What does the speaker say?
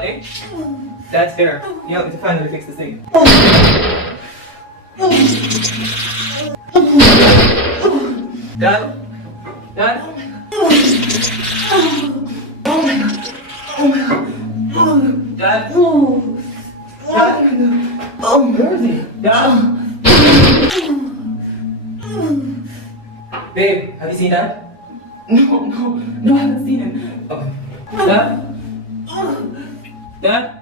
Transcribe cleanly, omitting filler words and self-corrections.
Honey? Dad's here. You know, to finally fix this thing. Dad? Dad? Oh my god. Oh my god. Dad? Dad? Oh, where is he? Dad? Babe, have you seen Dad? No, I haven't seen him. Okay. Dad? Dad?